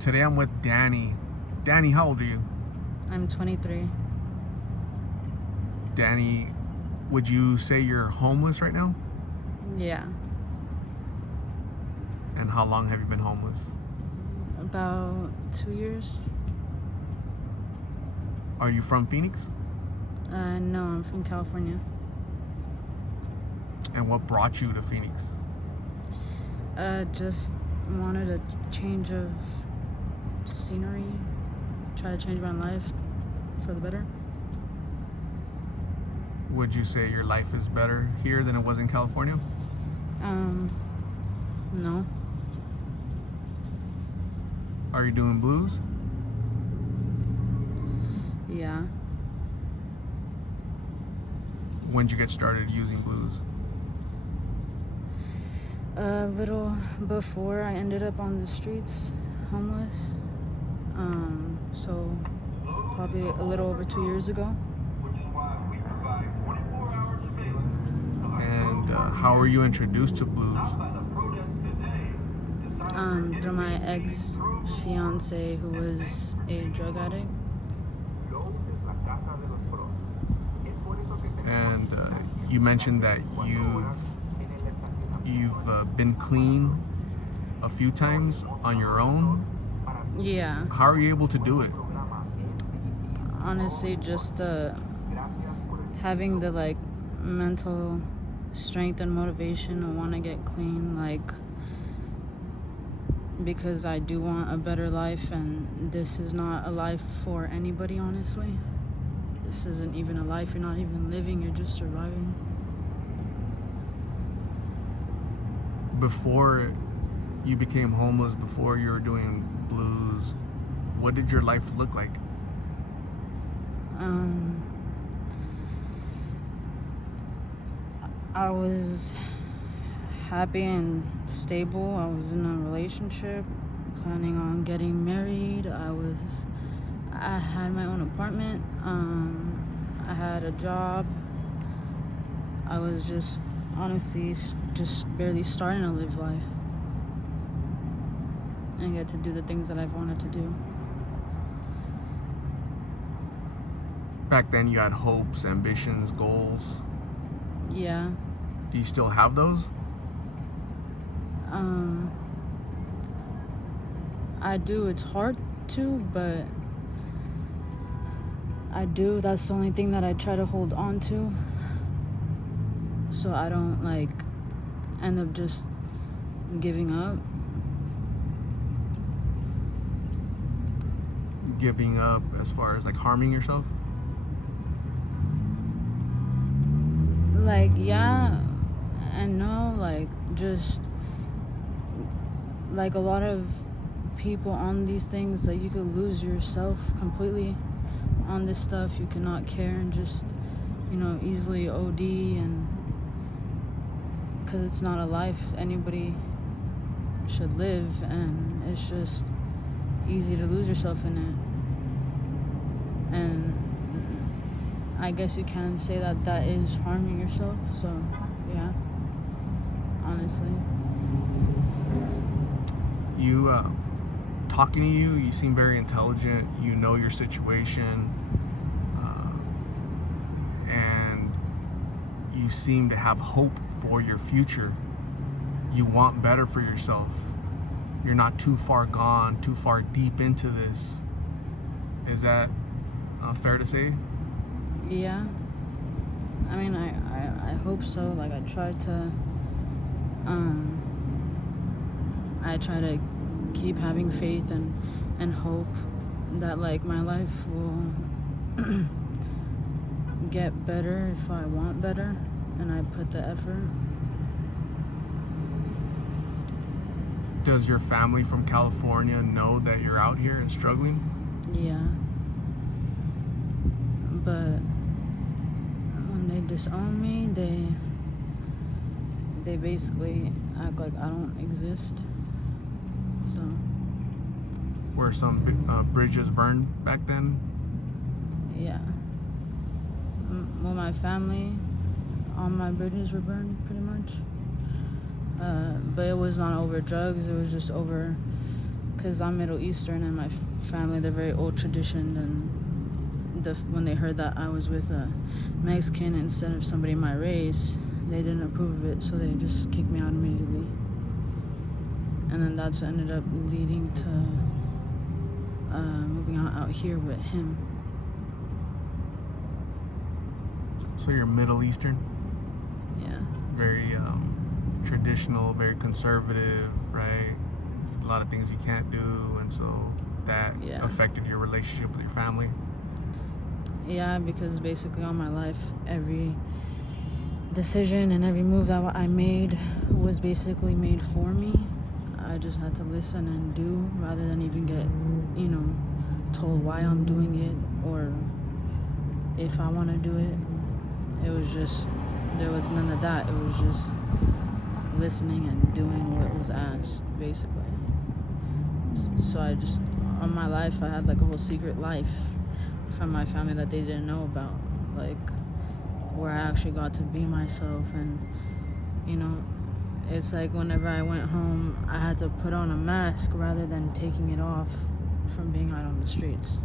Today I'm with Danny. Danny, how old are you? I'm 23. Danny, would you say you're homeless right now? Yeah. And how long have you been homeless? About 2 years. Are you from Phoenix? No, I'm from California. And what brought you to Phoenix? Just wanted a change of scenery. Try to change my life for the better. Would you say your life is better here than it was in California? No. Are you doing blues? Yeah. When'd you get started using blues? A little before I ended up on the streets, homeless. So probably a little over 2 years ago. And how were you introduced to blues? Through my ex-fiance who was a drug addict. And you mentioned that you've been clean a few times on your own. Yeah. How are you able to do it? Honestly, just having the mental strength and motivation to want to get clean, because I do want a better life, and this is not a life for anybody, honestly. This isn't even a life. You're not even living, you're just surviving. Before you became homeless, before you were doing blues, what did your life look like? I was happy and stable. I was in a relationship, planning on getting married. I had my own apartment. I had a job. I was just honestly just barely starting to live life and get to do the things that I've wanted to do. Back then you had hopes, ambitions, goals. Yeah. Do you still have those? I do. It's hard to, but I do. That's the only thing that I try to hold on to, so I don't end up just giving up. Giving up as far as harming yourself? Yeah and no, just a lot of people on these things, you could lose yourself completely on this stuff. You cannot care and just easily OD, and because it's not a life anybody should live, and it's just easy to lose yourself in it. And I guess you can say that is harming yourself. So yeah, honestly. Talking to you seem very intelligent. You know your situation, and you seem to have hope for your future. You want better for yourself. You're not too far gone, too far deep into this. Is that fair to say? Yeah. I mean, I hope so. I try to keep having faith and hope that my life will get better if I want better and I put the effort. Does your family from California know that you're out here and struggling? Yeah. But when they disown me, they basically act like I don't exist. So. Were some bridges burned back then? Yeah. Well, my family, all my bridges were burned pretty much. But it was not over drugs. It was just over because I'm Middle Eastern and my family, they're very old tradition, and when they heard that I was with a Mexican instead of somebody my race, they didn't approve of it, so they just kicked me out immediately. And then that's what ended up leading to moving out here with him. So you're Middle Eastern? Yeah. Very traditional, very conservative, right? There's a lot of things you can't do, and so that affected your relationship with your family? Yeah, because basically all my life, every decision and every move that I made was basically made for me. I just had to listen and do rather than even get, told why I'm doing it or if I want to do it. It was just, there was none of that. It was just listening and doing what was asked, basically. So I just, on my life, I had like a whole secret life from my family that they didn't know about, like where I actually got to be myself. And it's like whenever I went home, I had to put on a mask rather than taking it off from being out on the streets.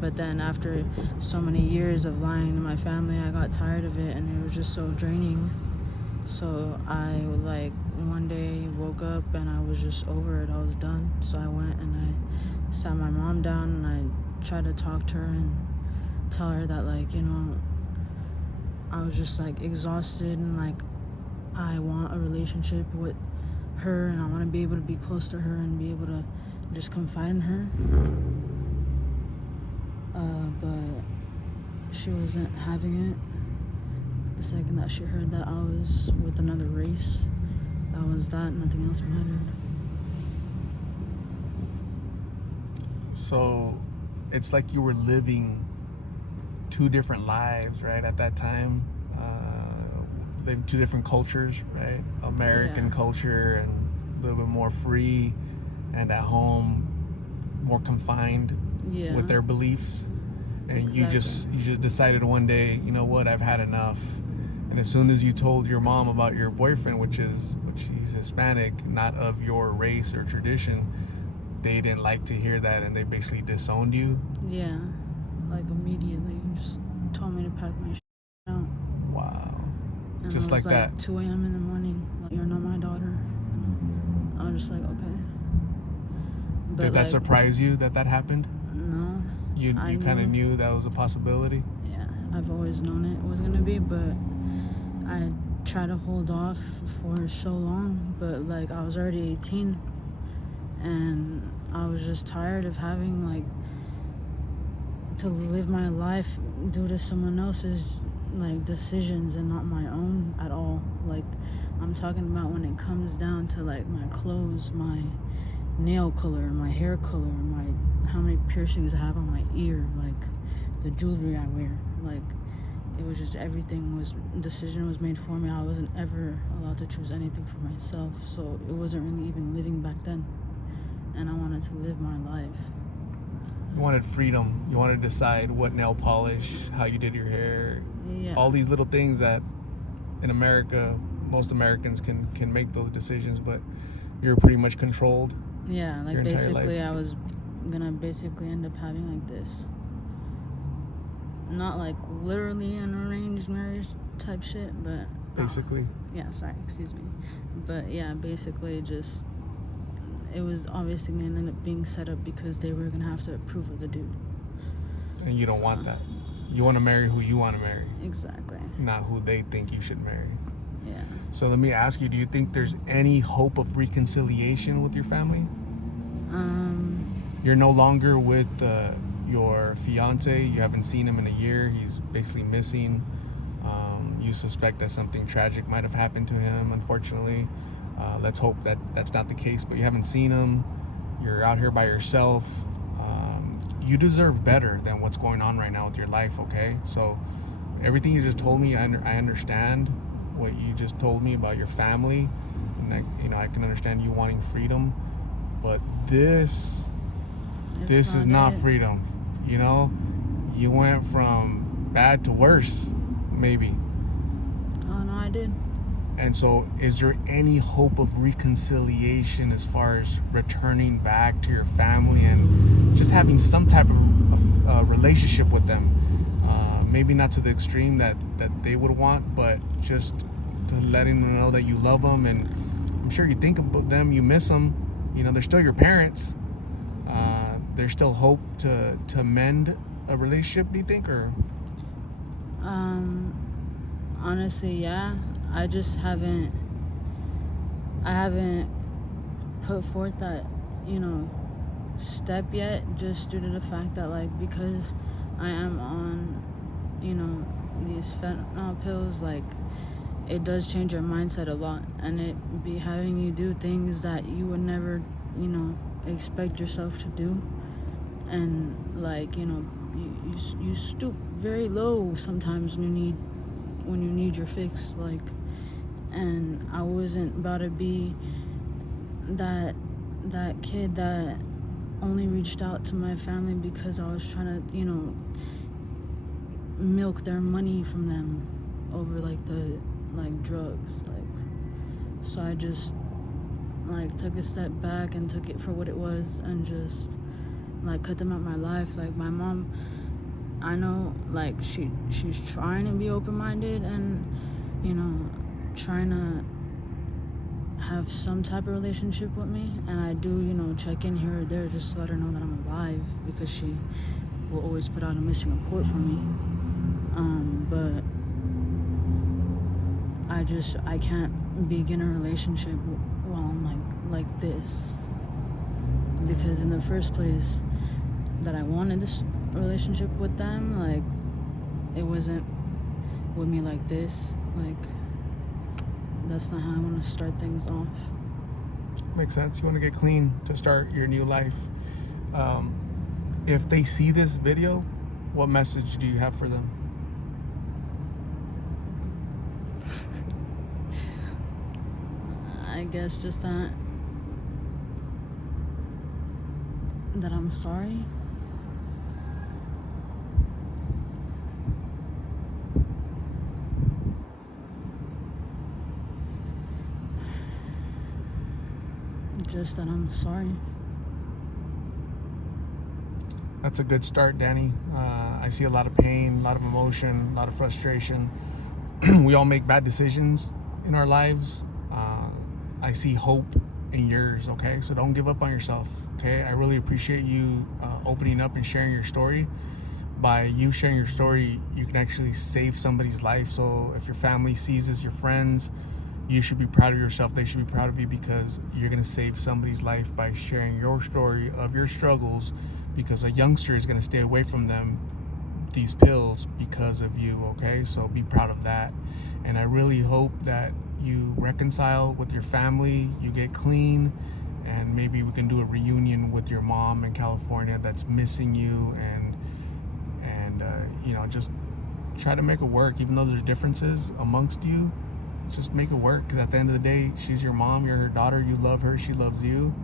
But then after so many years of lying to my family, I got tired of it, and it was just so draining. So I one day woke up and I was just over it. I was done. So I went and I sat my mom down and I tried to talk to her and tell her that I was just exhausted and I want a relationship with her and I want to be able to be close to her and be able to just confide in her. But she wasn't having it. The second that she heard that I was with another race, that was that. Nothing else mattered. So it's like you were living two different lives, right? At that time, lived two different cultures, right? American culture and a little bit more free, and at home more confined with their beliefs. And you just decided one day, you know what, I've had enough. And as soon as you told your mom about your boyfriend, which he's Hispanic, not of your race or tradition, they didn't like to hear that, and they basically disowned you. Yeah, immediately, just told me to pack my shit out. Wow. And just it was like that. 2 a.m. in the morning. You're not my daughter. I was just okay. But did that surprise you that happened? No. You kind of knew that was a possibility? Yeah, I've always known it was gonna be, but I tried to hold off for so long. But I was already 18, and I was just tired of having to live my life due to someone else's decisions and not my own at all. I'm talking about when it comes down to my clothes, my nail color, my hair color, how many piercings I have on my ear, the jewelry I wear. It was just decision was made for me. I wasn't ever allowed to choose anything for myself, so it wasn't really even living back then. And I wanted to live my life. You wanted freedom. You wanted to decide what nail polish, how you did your hair, all these little things that in America, most Americans can make those decisions, but you're pretty much controlled. Yeah, basically I was gonna end up having this. Not literally an arranged marriage type shit, but... Basically? Yeah, sorry, excuse me. But yeah, basically just... It was obviously going to end up being set up because they were going to have to approve of the dude. And you don't want that. You want to marry who you want to marry. Exactly. Not who they think you should marry. Yeah. So let me ask you, do you think there's any hope of reconciliation with your family? You're no longer with your fiance. You haven't seen him in a year. He's basically missing. You suspect that something tragic might have happened to him, unfortunately. Let's hope that that's not the case, but you haven't seen him. You're out here by yourself. You deserve better than what's going on right now with your life, okay? So everything you just told me, I understand what you just told me about your family. And I can understand you wanting freedom, but this is not freedom. You went from bad to worse, maybe. Oh no, I did. And so is there any hope of reconciliation as far as returning back to your family and just having some type of relationship with them? Maybe not to the extreme that they would want, but just to letting them know that you love them. And I'm sure you think about them, you miss them. You know, they're still your parents. There's still hope to mend a relationship, do you think? Or honestly, yeah. I just haven't put forth that, step yet, just due to the fact that, like, because I am on, these fentanyl pills, like, it does change your mindset a lot, and it be having you do things that you would never, expect yourself to do. And, like, you stoop very low sometimes when you need your fix, like. And I wasn't about to be that kid that only reached out to my family because I was trying to, milk their money from them over the drugs. So I just took a step back and took it for what it was, and just cut them out of my life. Like, my mom, I know, she's trying to be open-minded and trying to have some type of relationship with me, and I do check in here or there just to let her know that I'm alive, because she will always put out a missing report for me. But I can't begin a relationship while I'm like this, because in the first place that I wanted this relationship with them, it wasn't with me like this. That's not how I want to start things off. makes sense. You want to get clean to start your new life. If they see this video, what message do you have for them? I guess just that I'm sorry. Just that I'm sorry. That's a good start, Danny. I see a lot of pain, a lot of emotion, a lot of frustration. We all make bad decisions in our lives. I see hope in yours, okay? So don't give up on yourself, okay? I really appreciate you opening up and sharing your story. By you sharing your story, you can actually save somebody's life. So if your family sees this, your friends, you should be proud of yourself. They should be proud of you, because you're going to save somebody's life by sharing your story of your struggles, because a youngster is going to stay away from these pills because of you, okay? So be proud of that. And I really hope that you reconcile with your family, you get clean, and maybe we can do a reunion with your mom in California that's missing you, and just try to make it work. Even though there's differences amongst you, just make it work, because at the end of the day, she's your mom, you're her daughter, you love her, she loves you.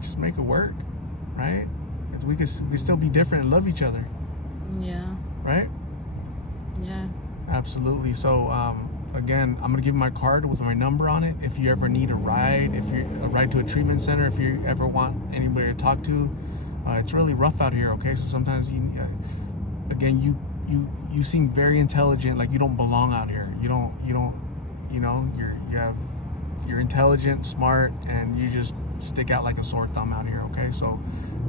Just make it work, right? We can still be different and love each other. Yeah. Right? Yeah. Absolutely. So again, I'm gonna give you my card with my number on it. If you ever need a ride, a ride to a treatment center, if you ever want anybody to talk to, it's really rough out here, okay? So sometimes you seem very intelligent, like you don't belong out here. You're intelligent, smart, and you just stick out like a sore thumb out here, okay? So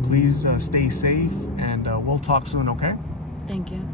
please stay safe, and we'll talk soon, okay? Thank you.